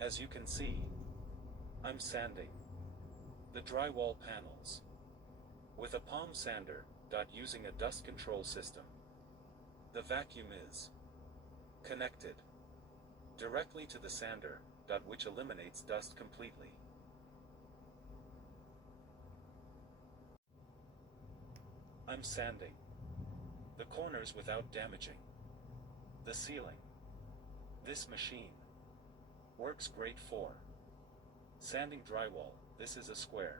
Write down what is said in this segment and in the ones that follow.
As you can see, I'm sanding the drywall panels with a palm sander, using a dust control system. The vacuum is connected directly to the sander, which eliminates dust completely. I'm sanding the corners without damaging the ceiling. This machine works great for sanding drywall. This is a square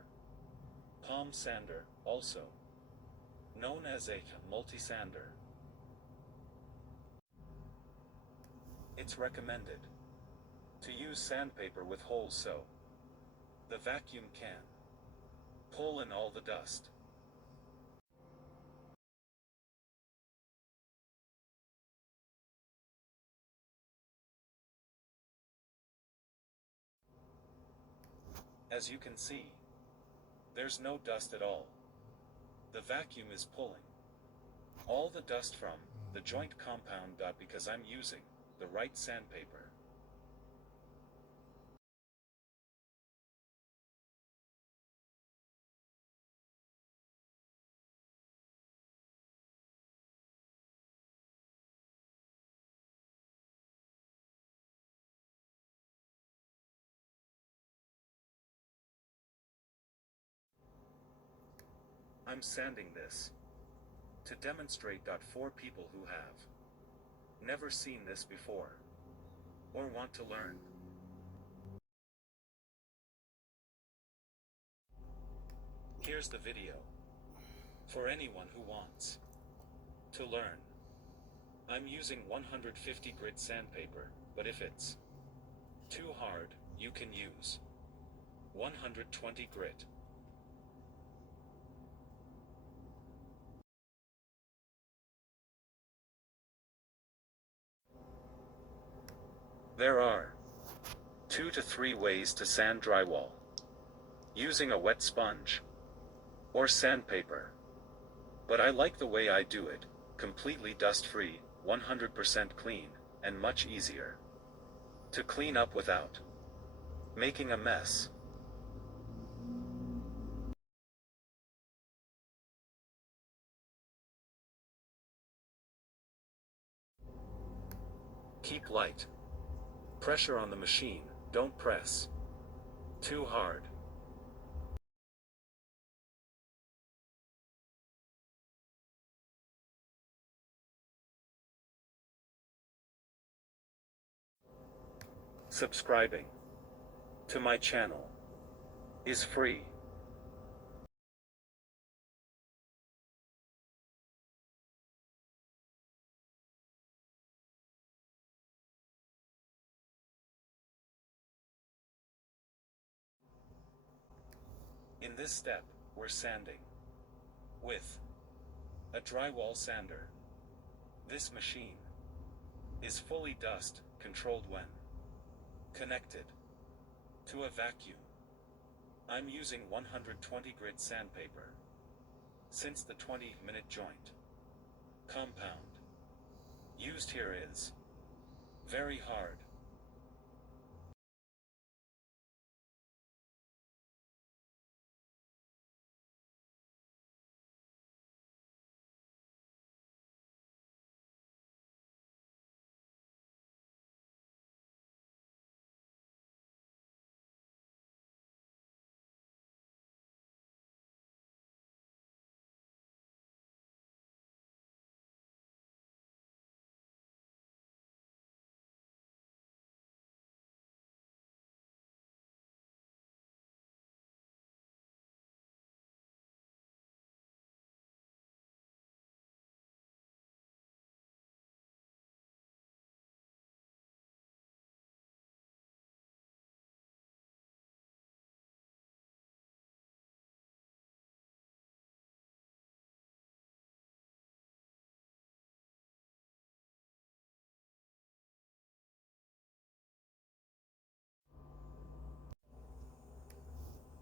palm sander, also known as a multi-sander. It's recommended to use sandpaper with holes so the vacuum can pull in all the dust. As you can see, there's no dust at all. The vacuum is pulling all the dust from the joint compound, because I'm using the right sandpaper. I'm sanding this to demonstrate for people who have never seen this before or want to learn. Here's the video for anyone who wants to learn. I'm using 150 grit sandpaper, but if it's too hard, you can use 120 grit. There are 2 to 3 ways to sand drywall: using a wet sponge or sandpaper. But I like the way I do it, completely dust-free, 100% clean, and much easier to clean up without making a mess. Keep light pressure on the machine, don't press too hard. Subscribing to my channel is free. In this step, we're sanding with a drywall sander. This machine is fully dust controlled when connected to a vacuum. I'm using 120 grit sandpaper, since the 20-minute joint compound used here is very hard.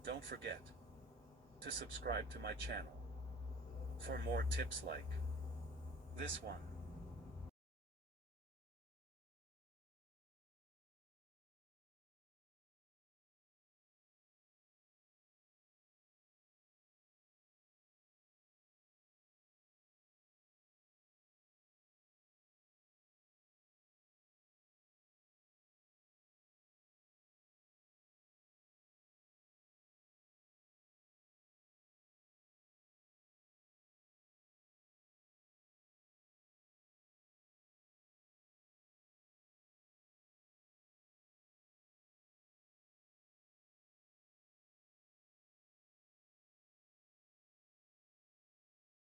Don't forget to subscribe to my channel for more tips like this one.